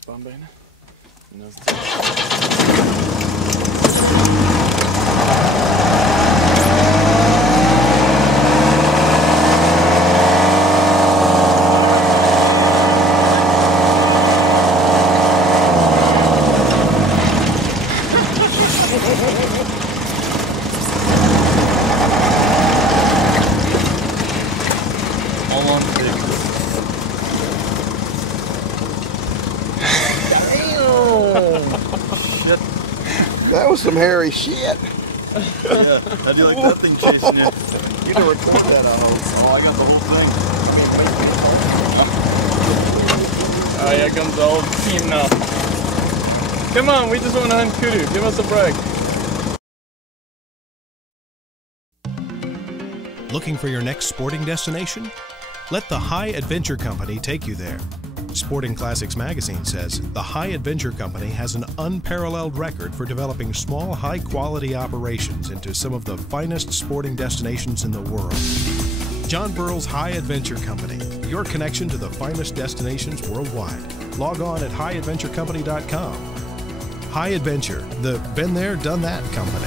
Spannbeine. All on the digs. Shit. That was some hairy shit. Yeah, how'd you like that thing chasing you? You never caught that, I hope. Oh, I got the whole thing. Ah, here comes the whole team now. Come on, we just want to hunt kudu. Give us a break. Looking for your next sporting destination? Let the High Adventure Company take you there. Sporting Classics magazine says the High Adventure Company has an unparalleled record for developing small, high-quality operations into some of the finest sporting destinations in the world. John Burrell's High Adventure Company, your connection to the finest destinations worldwide. Log on at highadventurecompany.com. High Adventure, the been there, done that company.